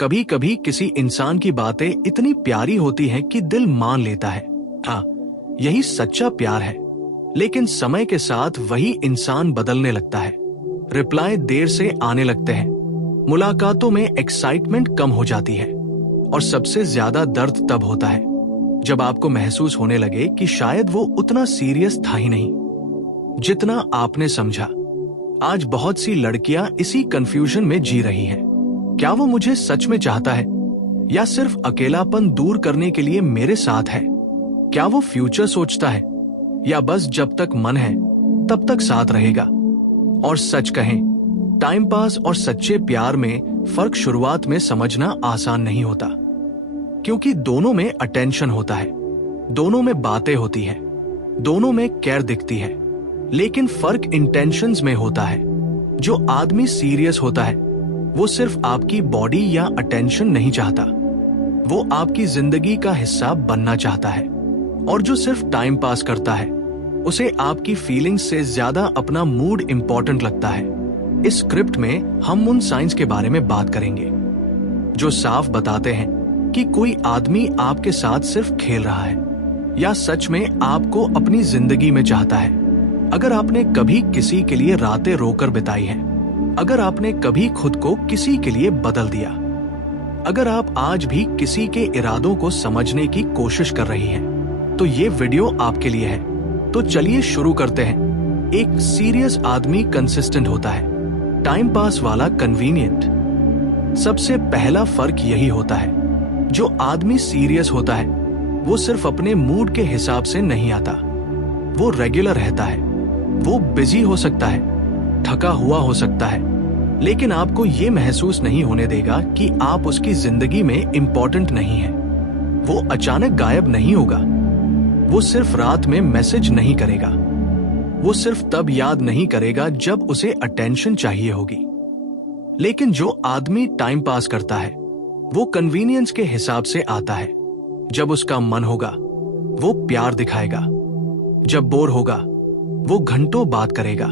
कभी कभी किसी इंसान की बातें इतनी प्यारी होती हैं कि दिल मान लेता है, हाँ, यही सच्चा प्यार है। लेकिन समय के साथ वही इंसान बदलने लगता है। रिप्लाई देर से आने लगते हैं, मुलाकातों में एक्साइटमेंट कम हो जाती है, और सबसे ज्यादा दर्द तब होता है जब आपको महसूस होने लगे कि शायद वो उतना सीरियस था ही नहीं जितना आपने समझा। आज बहुत सी लड़कियां इसी कंफ्यूजन में जी रही हैं। क्या वो मुझे सच में चाहता है, या सिर्फ अकेलापन दूर करने के लिए मेरे साथ है? क्या वो फ्यूचर सोचता है, या बस जब तक मन है तब तक साथ रहेगा? और सच कहें, टाइम पास और सच्चे प्यार में फर्क शुरुआत में समझना आसान नहीं होता, क्योंकि दोनों में अटेंशन होता है, दोनों में बातें होती हैं, दोनों में केयर दिखती है। लेकिन फर्क इंटेंशंस में होता है। जो आदमी सीरियस होता है वो सिर्फ आपकी बॉडी या अटेंशन नहीं चाहता, वो आपकी जिंदगी का हिस्सा बनना चाहता है। और जो सिर्फ टाइम पास करता है उसे आपकी फीलिंग्स से ज्यादा अपना मूड इंपॉर्टेंट लगता है। इस स्क्रिप्ट में हम उन साइंस के बारे में बात करेंगे जो साफ बताते हैं कि कोई आदमी आपके साथ सिर्फ खेल रहा है या सच में आपको अपनी जिंदगी में चाहता है। अगर आपने कभी किसी के लिए रातें रोकर बिताई हैं, अगर आपने कभी खुद को किसी के लिए बदल दिया, अगर आप आज भी किसी के इरादों को समझने की कोशिश कर रही हैं, तो ये वीडियो आपके लिए है। तो चलिए शुरू करते हैं। एक सीरियस आदमी कंसिस्टेंट होता है, टाइम पास वाला कन्वीनियंट। सबसे पहला फर्क यही होता है, जो आदमी सीरियस होता है वो सिर्फ अपने मूड के हिसाब से नहीं आता, वो रेगुलर रहता है। वो बिजी हो सकता है, थका हुआ हो सकता है, लेकिन आपको ये महसूस नहीं होने देगा कि आप उसकी जिंदगी में इंपॉर्टेंट नहीं है। वो अचानक गायब नहीं होगा, वो सिर्फ रात में मैसेज नहीं करेगा, वो सिर्फ तब याद नहीं करेगा जब उसे अटेंशन चाहिए होगी। लेकिन जो आदमी टाइम पास करता है वो कन्वीनियंस के हिसाब से आता है। जब उसका मन होगा वो प्यार दिखाएगा, जब बोर होगा वो घंटों बात करेगा,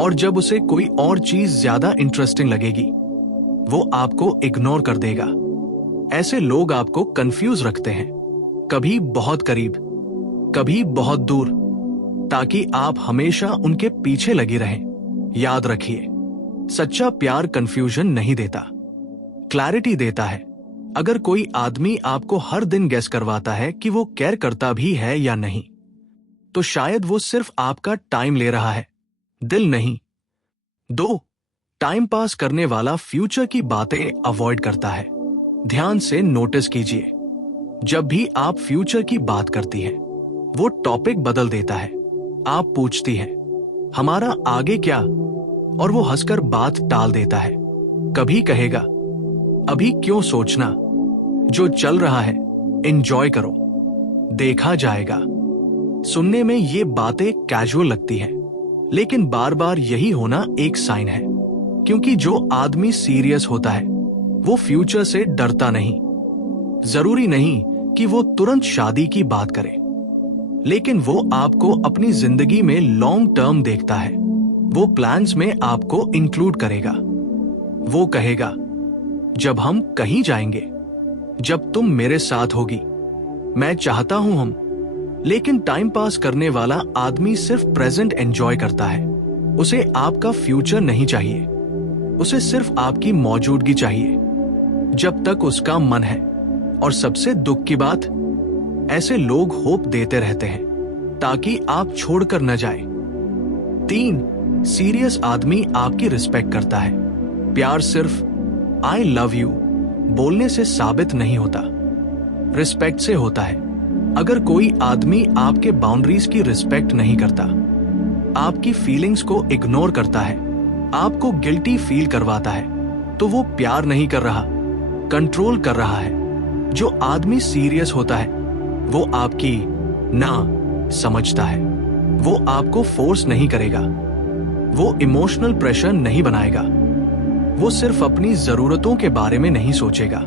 और जब उसे कोई और चीज ज्यादा इंटरेस्टिंग लगेगी वो आपको इग्नोर कर देगा। ऐसे लोग आपको कंफ्यूज रखते हैं, कभी बहुत करीब, कभी बहुत दूर, ताकि आप हमेशा उनके पीछे लगी रहें। याद रखिए, सच्चा प्यार कंफ्यूजन नहीं देता, क्लैरिटी देता है। अगर कोई आदमी आपको हर दिन गेस करवाता है कि वो केयर करता भी है या नहीं, तो शायद वो सिर्फ आपका टाइम ले रहा है, दिल नहीं। 2, टाइम पास करने वाला फ्यूचर की बातें अवॉइड करता है। ध्यान से नोटिस कीजिए, जब भी आप फ्यूचर की बात करती हैं, वो टॉपिक बदल देता है। आप पूछती हैं, हमारा आगे क्या, और वो हंसकर बात टाल देता है। कभी कहेगा, अभी क्यों सोचना, जो चल रहा है एंजॉय करो, देखा जाएगा। सुनने में ये बातें कैजुअल लगती हैं, लेकिन बार बार यही होना एक साइन है, क्योंकि जो आदमी सीरियस होता है वो फ्यूचर से डरता नहीं। जरूरी नहीं कि वो तुरंत शादी की बात करे, लेकिन वो आपको अपनी जिंदगी में लॉन्ग टर्म देखता है। वो प्लान्स में आपको इंक्लूड करेगा। वो कहेगा, जब हम कहीं जाएंगे, जब तुम मेरे साथ होगी, मैं चाहता हूं हम। लेकिन टाइम पास करने वाला आदमी सिर्फ प्रेजेंट एंजॉय करता है। उसे आपका फ्यूचर नहीं चाहिए, उसे सिर्फ आपकी मौजूदगी चाहिए जब तक उसका मन है। और सबसे दुख की बात, ऐसे लोग होप देते रहते हैं ताकि आप छोड़कर न जाए। 3, सीरियस आदमी आपकी रिस्पेक्ट करता है। प्यार सिर्फ आई लव यू बोलने से साबित नहीं होता, रिस्पेक्ट से होता है। अगर कोई आदमी आपके बाउंड्रीज की रिस्पेक्ट नहीं करता, आपकी फीलिंग्स को इग्नोर करता है, आपको गिल्टी फील करवाता है, तो वो प्यार नहीं कर रहा, कंट्रोल कर रहा है। जो आदमी सीरियस होता है वो आपकी ना समझता है, वो आपको फोर्स नहीं करेगा, वो इमोशनल प्रेशर नहीं बनाएगा, वो सिर्फ अपनी जरूरतों के बारे में नहीं सोचेगा।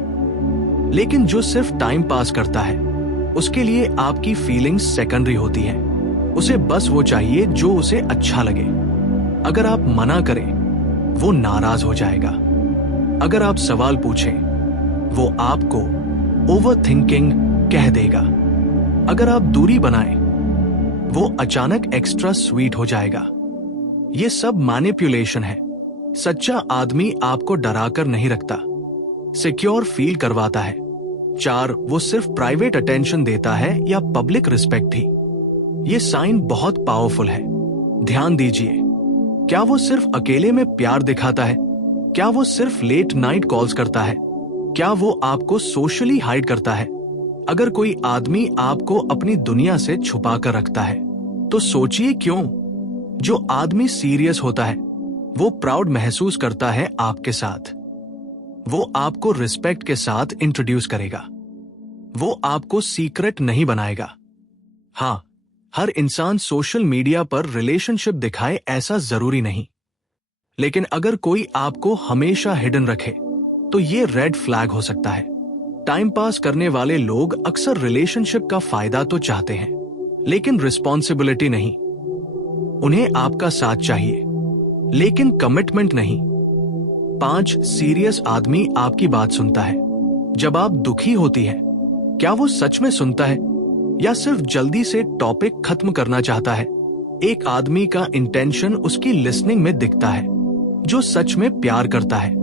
लेकिन जो सिर्फ टाइम पास करता है उसके लिए आपकी फीलिंग्स सेकेंडरी होती है। उसे बस वो चाहिए जो उसे अच्छा लगे। अगर आप मना करें वो नाराज हो जाएगा, अगर आप सवाल पूछें वो आपको ओवरथिंकिंग कह देगा। अगर आप दूरी बनाएं, वो अचानक एक्स्ट्रा स्वीट हो जाएगा। ये सब मैनिपुलेशन है। सच्चा आदमी आपको डराकर नहीं रखता, सिक्योर फील करवाता है। 4, वो सिर्फ प्राइवेट अटेंशन देता है या पब्लिक रिस्पेक्ट ही। ये साइन बहुत पावरफुल है। ध्यान दीजिए, क्या वो सिर्फ अकेले में प्यार दिखाता है? क्या वो सिर्फ लेट नाइट कॉल्स करता है? क्या वो आपको सोशली हाइड करता है? अगर कोई आदमी आपको अपनी दुनिया से छुपा कर रखता है, तो सोचिए क्यों। जो आदमी सीरियस होता है, वो प्राउड महसूस करता है आपके साथ। वो आपको रिस्पेक्ट के साथ इंट्रोड्यूस करेगा। वो आपको सीक्रेट नहीं बनाएगा। हाँ, हर इंसान सोशल मीडिया पर रिलेशनशिप दिखाए ऐसा जरूरी नहीं, लेकिन अगर कोई आपको हमेशा हिडन रखे तो ये रेड फ्लैग हो सकता है। टाइम पास करने वाले लोग अक्सर रिलेशनशिप का फायदा तो चाहते हैं, लेकिन रिस्पॉन्सिबिलिटी नहीं। उन्हें आपका साथ चाहिए, लेकिन कमिटमेंट नहीं। 5, सीरियस आदमी आपकी बात सुनता है। जब आप दुखी होती है, क्या वो सच में सुनता है या सिर्फ जल्दी से टॉपिक खत्म करना चाहता है? एक आदमी का इंटेंशन उसकी लिसनिंग में दिखता है। जो सच में प्यार करता है,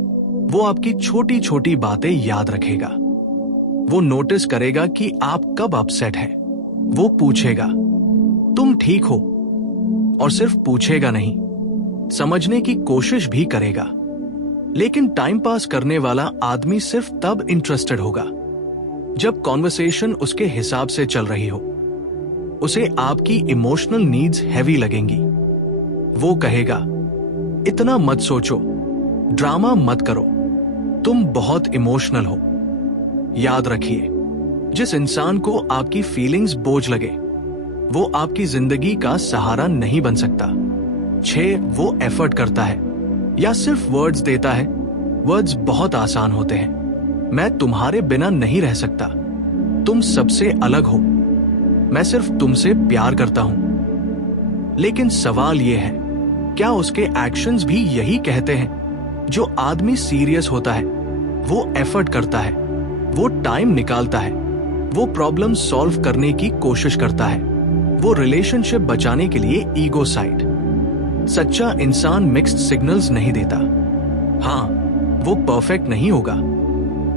वो आपकी छोटी छोटी बातें याद रखेगा। वो नोटिस करेगा कि आप कब अपसेट है। वो पूछेगा, तुम ठीक हो? और सिर्फ पूछेगा नहीं, समझने की कोशिश भी करेगा। लेकिन टाइम पास करने वाला आदमी सिर्फ तब इंटरेस्टेड होगा जब कॉन्वर्सेशन उसके हिसाब से चल रही हो। उसे आपकी इमोशनल नीड्स हैवी लगेंगी। वो कहेगा, इतना मत सोचो, ड्रामा मत करो, तुम बहुत इमोशनल हो। याद रखिए, जिस इंसान को आपकी फीलिंग्स बोझ लगे, वो आपकी जिंदगी का सहारा नहीं बन सकता। 6, वो एफर्ट करता है या सिर्फ वर्ड्स देता है। वर्ड्स बहुत आसान होते हैं। मैं तुम्हारे बिना नहीं रह सकता, तुम सबसे अलग हो, मैं सिर्फ तुमसे प्यार करता हूं। लेकिन सवाल यह है, क्या उसके एक्शंस भी यही कहते हैं? जो आदमी सीरियस होता है, वो एफर्ट करता है, वो टाइम निकालता है, वो प्रॉब्लम सॉल्व करने की कोशिश करता है, वो रिलेशनशिप बचाने के लिए ईगो साइड। सच्चा इंसान मिक्स्ड सिग्नल्स नहीं देता। हाँ, वो परफेक्ट नहीं होगा,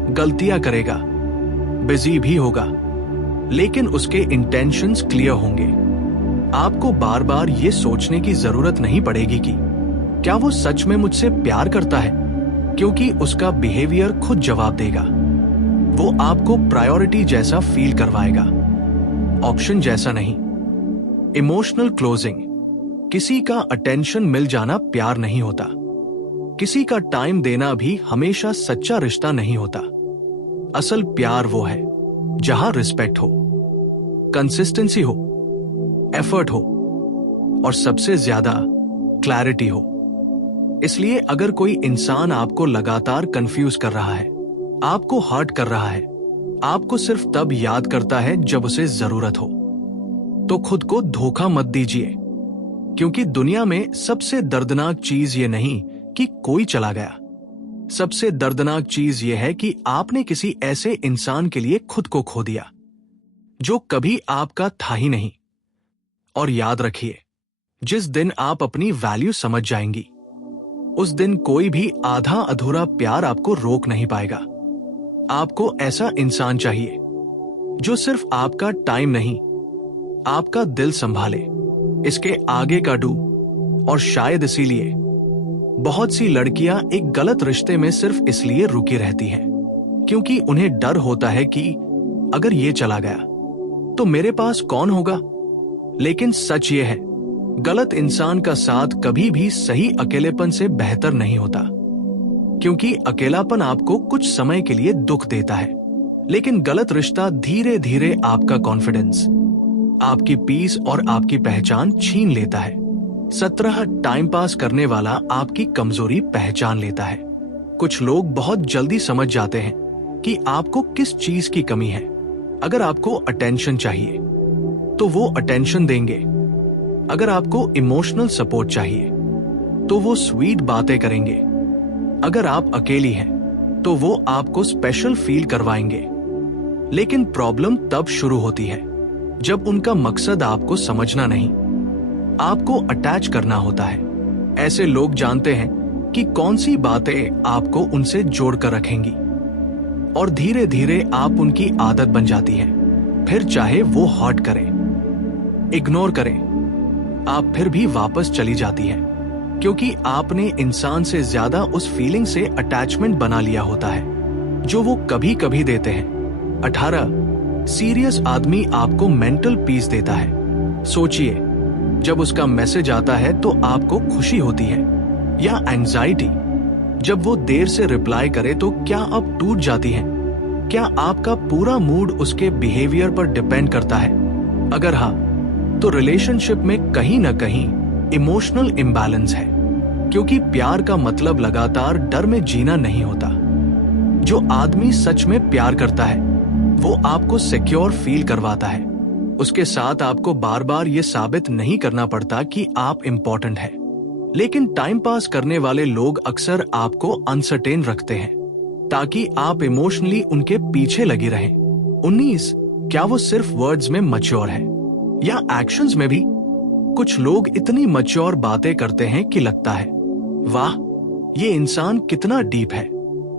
गलतियां करेगा, बिजी भी होगा, लेकिन उसके इंटेंशंस क्लियर होंगे। आपको बार बार ये सोचने की जरूरत नहीं पड़ेगी कि क्या वो सच में मुझसे प्यार करता है, क्योंकि उसका बिहेवियर खुद जवाब देगा। वो आपको प्रायोरिटी जैसा फील करवाएगा, ऑप्शन जैसा नहीं। इमोशनल क्लोजिंग, किसी का अटेंशन मिल जाना प्यार नहीं होता। किसी का टाइम देना भी हमेशा सच्चा रिश्ता नहीं होता। असल प्यार वो है जहां रिस्पेक्ट हो, कंसिस्टेंसी हो, एफर्ट हो और सबसे ज्यादा क्लैरिटी हो। इसलिए अगर कोई इंसान आपको लगातार कंफ्यूज कर रहा है, आपको हर्ट कर रहा है, आपको सिर्फ तब याद करता है जब उसे जरूरत हो, तो खुद को धोखा मत दीजिए। क्योंकि दुनिया में सबसे दर्दनाक चीज ये नहीं कि कोई चला गया, सबसे दर्दनाक चीज यह है कि आपने किसी ऐसे इंसान के लिए खुद को खो दिया जो कभी आपका था ही नहीं। और याद रखिए, जिस दिन आप अपनी वैल्यू समझ जाएंगी, उस दिन कोई भी आधा अधूरा प्यार आपको रोक नहीं पाएगा। आपको ऐसा इंसान चाहिए जो सिर्फ आपका टाइम नहीं, आपका दिल संभाले। इसके आगे का डू। और शायद इसीलिए बहुत सी लड़कियां एक गलत रिश्ते में सिर्फ इसलिए रुकी रहती हैं क्योंकि उन्हें डर होता है कि अगर ये चला गया तो मेरे पास कौन होगा। लेकिन सच ये है, गलत इंसान का साथ कभी भी सही अकेलेपन से बेहतर नहीं होता। क्योंकि अकेलापन आपको कुछ समय के लिए दुख देता है, लेकिन गलत रिश्ता धीरे धीरे आपका कॉन्फिडेंस, आपकी पीस और आपकी पहचान छीन लेता है। 17 टाइम पास करने वाला आपकी कमजोरी पहचान लेता है। कुछ लोग बहुत जल्दी समझ जाते हैं कि आपको किस चीज की कमी है। अगर आपको अटेंशन चाहिए तो वो अटेंशन देंगे। अगर आपको इमोशनल सपोर्ट चाहिए तो वो स्वीट बातें करेंगे। अगर आप अकेली हैं तो वो आपको स्पेशल फील करवाएंगे। लेकिन प्रॉब्लम तब शुरू होती है जब उनका मकसद आपको समझना नहीं, आपको अटैच करना होता है। ऐसे लोग जानते हैं कि कौन सी बातें आपको उनसे जोड़कर रखेंगी और धीरे धीरे आप उनकी आदत बन जाती है। फिर चाहे वो हर्ट करें, इग्नोर करें, आप फिर भी वापस चली जाती है, क्योंकि आपने इंसान से ज्यादा उस फीलिंग से अटैचमेंट बना लिया होता है जो वो कभी कभी देते हैं। 18 सीरियस आदमी आपको मेंटल पीस देता है। सोचिए, जब उसका मैसेज आता है तो आपको खुशी होती है या एंजाइटी? जब वो देर से रिप्लाई करे तो क्या आप टूट जाती हैं? क्या आपका पूरा मूड उसके बिहेवियर पर डिपेंड करता है? अगर हाँ, तो रिलेशनशिप में कहीं ना कहीं इमोशनल इम्बैलेंस है, क्योंकि प्यार का मतलब लगातार डर में जीना नहीं होता। जो आदमी सच में प्यार करता है वो आपको सिक्योर फील करवाता है। उसके साथ आपको बार बार ये साबित नहीं करना पड़ता कि आप इम्पोर्टेंट है। लेकिन टाइम पास करने वाले लोग अक्सर आपको अनसर्टेन रखते हैं ताकि आप इमोशनली उनके पीछे लगी रहें। 19 क्या वो सिर्फ वर्ड्स में मैच्योर है या एक्शंस में भी? कुछ लोग इतनी मैच्योर बातें करते हैं कि लगता है वाह, ये इंसान कितना डीप है।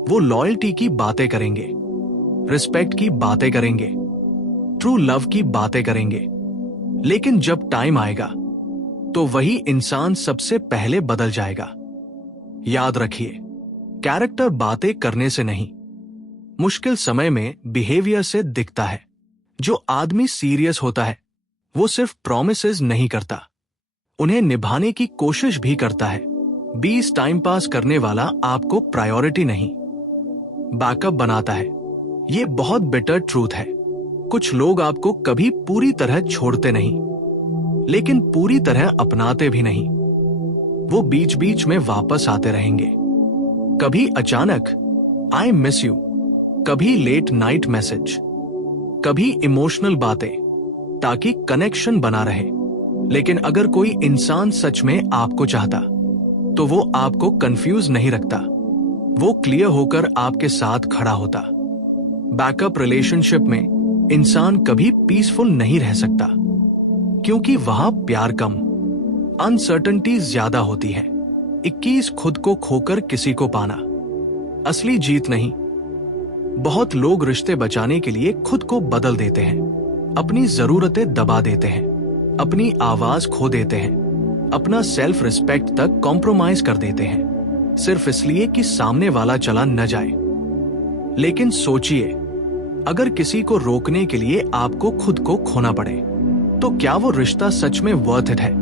वो लॉयल्टी की बातें करेंगे, रिस्पेक्ट की बातें करेंगे, ट्रू लव की बातें करेंगे, लेकिन जब टाइम आएगा तो वही इंसान सबसे पहले बदल जाएगा। याद रखिए, कैरेक्टर बातें करने से नहीं, मुश्किल समय में बिहेवियर से दिखता है। जो आदमी सीरियस होता है वो सिर्फ प्रॉमिसेस नहीं करता, उन्हें निभाने की कोशिश भी करता है। 20 टाइम पास करने वाला आपको प्रायोरिटी नहीं, बैकअप बनाता है। ये बहुत बिटर ट्रूथ है। कुछ लोग आपको कभी पूरी तरह छोड़ते नहीं, लेकिन पूरी तरह अपनाते भी नहीं। वो बीच बीच में वापस आते रहेंगे, कभी अचानक आई मिस यू, कभी लेट नाइट मैसेज, कभी इमोशनल बातें, ताकि कनेक्शन बना रहे। लेकिन अगर कोई इंसान सच में आपको चाहता तो वो आपको कंफ्यूज नहीं रखता, वो क्लियर होकर आपके साथ खड़ा होता। बैकअप रिलेशनशिप में इंसान कभी पीसफुल नहीं रह सकता, क्योंकि वहां प्यार कम, अनसर्टेनिटी ज्यादा होती है। 21 खुद को खोकर किसी को पाना असली जीत नहीं। बहुत लोग रिश्ते बचाने के लिए खुद को बदल देते हैं, अपनी जरूरतें दबा देते हैं, अपनी आवाज खो देते हैं, अपना सेल्फ रिस्पेक्ट तक कॉम्प्रोमाइज कर देते हैं, सिर्फ इसलिए कि सामने वाला चला न जाए। लेकिन सोचिए, अगर किसी को रोकने के लिए आपको खुद को खोना पड़े तो क्या वो रिश्ता सच में वर्थ इट है?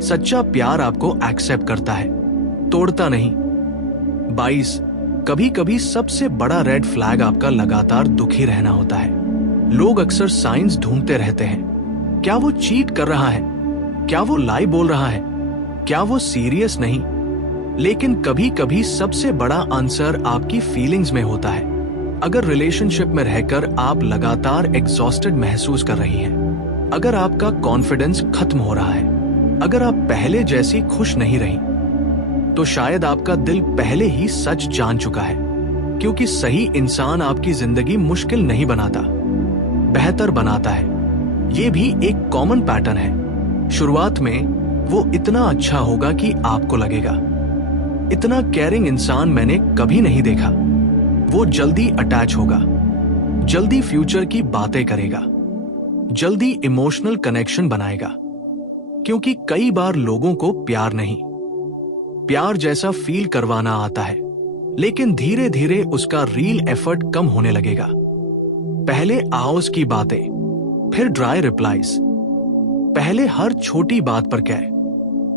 सच्चा प्यार आपको एक्सेप्ट करता है, तोड़ता नहीं। 22 कभी कभी सबसे बड़ा रेड फ्लैग आपका लगातार दुखी रहना होता है। लोग अक्सर साइंस ढूंढते रहते हैं। क्या वो चीट कर रहा है? क्या वो लाई बोल रहा है? क्या वो सीरियस नहीं? लेकिन कभी कभी सबसे बड़ा आंसर आपकी फीलिंग्स में होता है। अगर रिलेशनशिप में रहकर आप लगातार एग्जॉस्टेड महसूस कर रही हैं, अगर आपका कॉन्फिडेंस खत्म हो रहा है, अगर आप पहले जैसी खुश नहीं रही, तो शायद आपका दिल पहले ही सच जान चुका है। क्योंकि सही इंसान आपकी जिंदगी मुश्किल नहीं बनाता, बेहतर बनाता है। ये भी एक कॉमन पैटर्न है। शुरुआत में वो इतना अच्छा होगा कि आपको लगेगा इतना केयरिंग इंसान मैंने कभी नहीं देखा। वो जल्दी अटैच होगा, जल्दी फ्यूचर की बातें करेगा, जल्दी इमोशनल कनेक्शन बनाएगा। क्योंकि कई बार लोगों को प्यार नहीं, प्यार जैसा फील करवाना आता है, लेकिन धीरे धीरे उसका रियल एफर्ट कम होने लगेगा। पहले आओस की बातें, फिर ड्राई रिप्लाईज, पहले हर छोटी बात पर कह,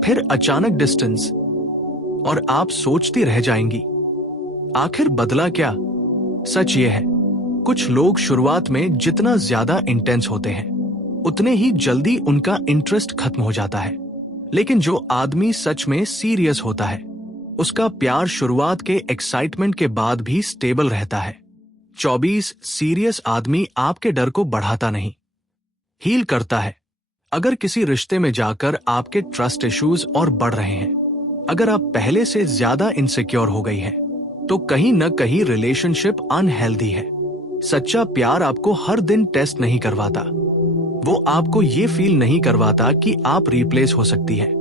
फिर अचानक डिस्टेंस, और आप सोचती रह जाएंगी आखिर बदला क्या? सच ये है, कुछ लोग शुरुआत में जितना ज्यादा इंटेंस होते हैं उतने ही जल्दी उनका इंटरेस्ट खत्म हो जाता है। लेकिन जो आदमी सच में सीरियस होता है उसका प्यार शुरुआत के एक्साइटमेंट के बाद भी स्टेबल रहता है। 24 सीरियस आदमी आपके डर को बढ़ाता नहीं, हील करता है। अगर किसी रिश्ते में जाकर आपके ट्रस्ट इश्यूज और बढ़ रहे हैं, अगर आप पहले से ज्यादा इनसिक्योर हो गई हैं, तो कहीं न कहीं रिलेशनशिप अनहेल्दी है। सच्चा प्यार आपको हर दिन टेस्ट नहीं करवाता, वो आपको ये फील नहीं करवाता कि आप रिप्लेस हो सकती है।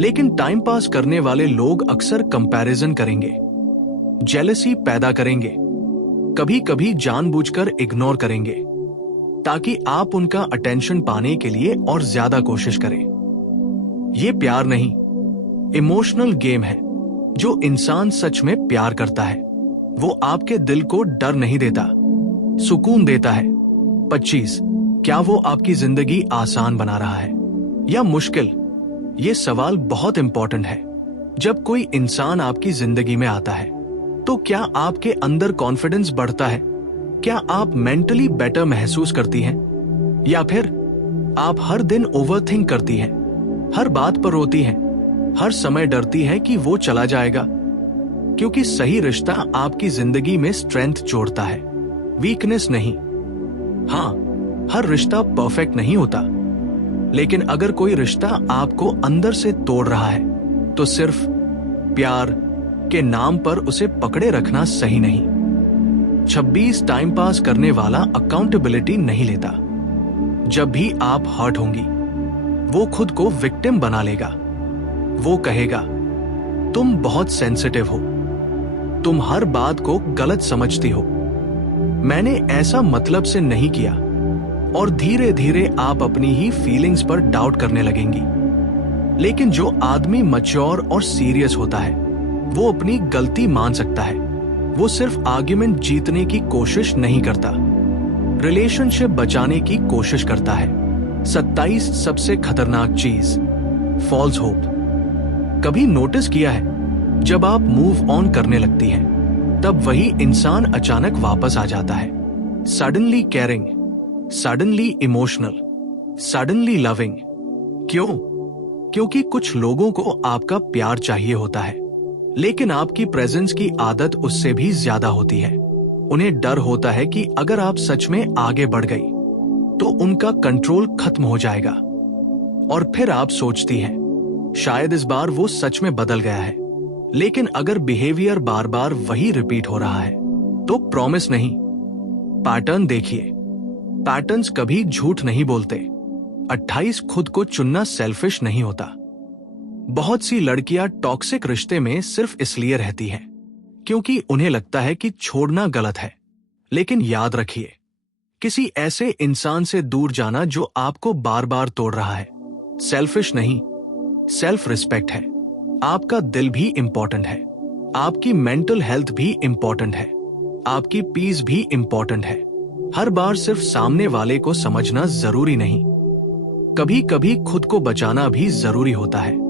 लेकिन टाइम पास करने वाले लोग अक्सर कंपैरिजन करेंगे, जेलसी पैदा करेंगे, कभी कभी जानबूझकर इग्नोर करेंगे ताकि आप उनका अटेंशन पाने के लिए और ज्यादा कोशिश करें। ये प्यार नहीं, इमोशनल गेम है। जो इंसान सच में प्यार करता है वो आपके दिल को डर नहीं देता, सुकून देता है। 25. क्या वो आपकी जिंदगी आसान बना रहा है या मुश्किल? ये सवाल बहुत इंपॉर्टेंट है। जब कोई इंसान आपकी जिंदगी में आता है तो क्या आपके अंदर कॉन्फिडेंस बढ़ता है? क्या आप मेंटली बेटर महसूस करती हैं? या फिर आप हर दिन ओवरथिंक करती हैं, हर बात पर रोती हैं, हर समय डरती हैं कि वो चला जाएगा? क्योंकि सही रिश्ता आपकी जिंदगी में स्ट्रेंथ जोड़ता है, वीकनेस नहीं। हाँ, हर रिश्ता परफेक्ट नहीं होता, लेकिन अगर कोई रिश्ता आपको अंदर से तोड़ रहा है तो सिर्फ प्यार के नाम पर उसे पकड़े रखना सही नहीं। 26. टाइम पास करने वाला अकाउंटेबिलिटी नहीं लेता। जब भी आप हर्ट होंगी वो खुद को विक्टिम बना लेगा। वो कहेगा तुम बहुत सेंसिटिव हो, तुम हर बात को गलत समझती हो, मैंने ऐसा मतलब से नहीं किया, और धीरे धीरे आप अपनी ही फीलिंग्स पर डाउट करने लगेंगी। लेकिन जो आदमी मैच्योर और सीरियस होता है वो अपनी गलती मान सकता है। वो सिर्फ आर्ग्यूमेंट जीतने की कोशिश नहीं करता, रिलेशनशिप बचाने की कोशिश करता है। 27. सबसे खतरनाक चीज, फॉल्स होप। कभी नोटिस किया है जब आप मूव ऑन करने लगती हैं तब वही इंसान अचानक वापस आ जाता है। Suddenly caring, suddenly emotional, suddenly loving. क्यों? क्योंकि कुछ लोगों को आपका प्यार चाहिए होता है, लेकिन आपकी प्रेजेंस की आदत उससे भी ज्यादा होती है। उन्हें डर होता है कि अगर आप सच में आगे बढ़ गई तो उनका कंट्रोल खत्म हो जाएगा। और फिर आप सोचती हैं शायद इस बार वो सच में बदल गया है। लेकिन अगर बिहेवियर बार बार वही रिपीट हो रहा है तो प्रॉमिस नहीं, पैटर्न देखिए। पैटर्न्स कभी झूठ नहीं बोलते। 28. खुद को चुनना सेल्फिश नहीं होता। बहुत सी लड़कियां टॉक्सिक रिश्ते में सिर्फ इसलिए रहती हैं क्योंकि उन्हें लगता है कि छोड़ना गलत है। लेकिन याद रखिए, किसी ऐसे इंसान से दूर जाना जो आपको बार बार तोड़ रहा है सेल्फिश नहीं, सेल्फ रिस्पेक्ट है। आपका दिल भी इंपॉर्टेंट है, आपकी मेंटल हेल्थ भी इंपॉर्टेंट है, आपकी पीस भी इंपॉर्टेंट है। हर बार सिर्फ सामने वाले को समझना जरूरी नहीं, कभी कभी खुद को बचाना भी जरूरी होता है।